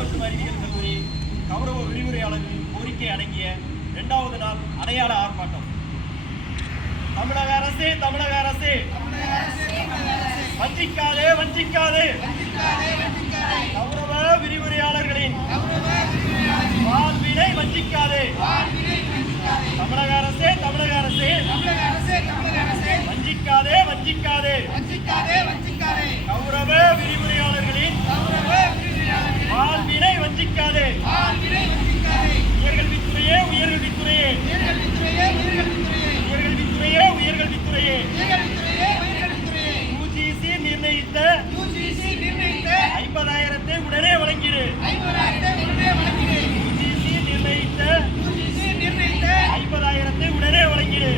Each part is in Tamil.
மற்றும் அறிவியல் கல்லூரி கௌரவ விரிவுரையாளர்களின் கோரிக்கை அடங்கிய இரண்டாவது நாள் அடையாள ஆர்ப்பாட்டம். தமிழக அரசு தமிழக அரசு. வஞ்சிக்காதே வஞ்சிக்காதே. கௌரவ விரிவுரையாளர்களின் வாழ்வினை வஞ்சிக்காதே. தமிழக அரசு தமிழக அரசு. வஞ்சிக்காதே வஞ்சிக்காதே. கௌரவ விரிவுரையாளர் வாழ்வினை வஞ்சிக்காதே உயர்கல்வித்துறையே உயர்கல்வித்துறையே உயர்கல்வித்துறையே உயர்கல்வித்துறையே யூஜிசி நிர்ணயித்த ஐம்பதாயிரத்தை உடனே வழங்கிடு யூஜிசி நிர்ணயித்த ஐம்பதாயிரத்தை உடனே வழங்கிடு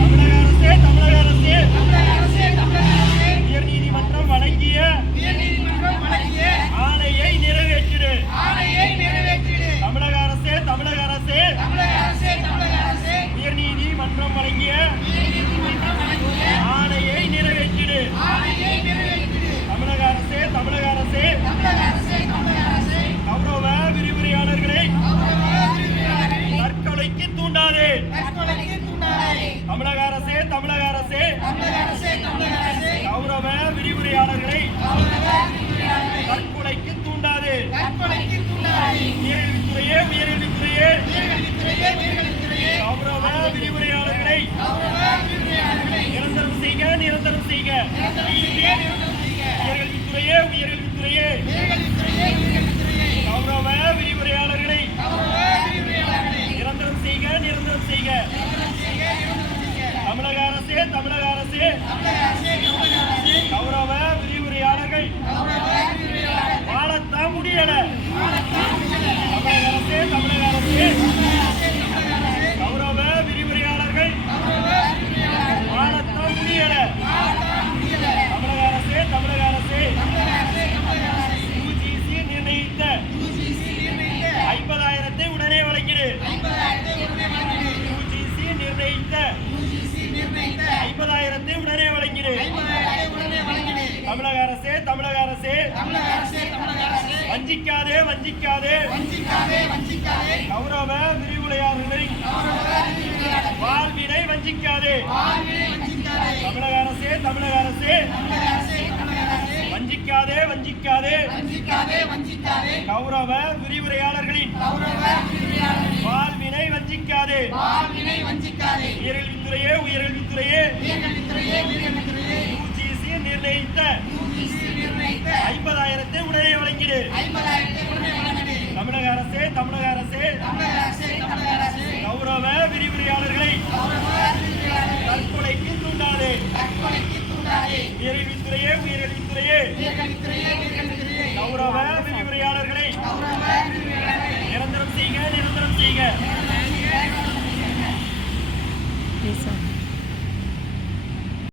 தமிழக அரசு தமிழக அரசு உயர்நீதிமன்றம் வழங்கிய ஆணையை நிறைவேற்றிடு தமிழக அரசு தமிழக அரசு உயர்நீதிமன்றம் வழங்கிய ஆணையை நிறைவேற்றிடு தமிழக அரசு தமிழக அரசு கௌரவ விரிவுரையாளர்களை தற்கொலைக்கு தூண்டாதே தமிழக அரசு தமிழக அரசு கௌரவ விரிவுரையாளர்களை தற்கொலைக்கு தூண்டாதே. உயர்கல்வித்துறையே உயர்கல்வித்துறையே கௌரவ விரிவுரையாளர்களை நிரந்தரம் செய்க நிரந்தரம் செய்க. ஐம்பதாயிரத்தை உடனே வழங்கிடு தமிழக அரசு தமிழக அரசு. வஞ்சிக்காதே வஞ்சிக்காதே. கௌரவ விரிவுரையாளர்களின் வாழ்வினை வஞ்சிக்காதே. தமிழக அரசு தமிழக அரசு. வஞ்சிக்காதே வஞ்சிக்காதே. கௌரவ விரிவுரையாளர்களின். வஞ்சிக்காதே. வாழ்வினை வஞ்சிக்காதே. உயர்கல்வித்துறையே உயர்கல்வித்துறையே உயர்கல்வித்துறையே உயர்கல்வித்துறையே யூஜிசி நிர்ணயித்த. யூஜிசி நிர்ணயித்த. ஐம்பதாயிரத்தை உடனே வழங்கிடு. ஐம்பதாயிரத்தை உடனே வழங்கிடு தமிழக அரசே தமிழக அரசே. தமிழக அரசே தமிழக அரசே. கௌரவ விரிவுரையாளர்களை தற்கொலைக்கு தூண்டாதே. தற்கொலைக்கு தூண்டாதே. உயர்கல்வித்துறையே உயர்கல்வித்துறையே உயர்கல்வித்துறையே உயர்கல்வித்துறையே கௌரவ விரிவுரையாளர்களை கௌரவ விரிவுரையாளர்களை. நிரந்தரம் செய்க